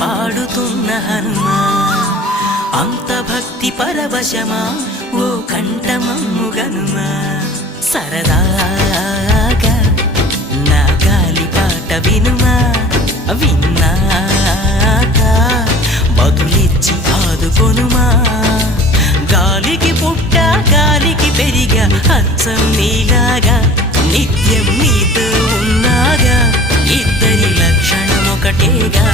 పాడుతున్న హనుమా అంత భక్తి పరవశమా ఓ కంఠమమ్ము గనుమా సరదాగా నా గాలి పాట వినుమా విన్నాక బదులిచ్చి ఆదుకొనుమా గాలికి పుట్ట గాలికి పెరిగా అచ్చం నీలాగా నిత్యం నీతో ఉన్నాగా ఇద్దరి లక్షణం ఒకటేగా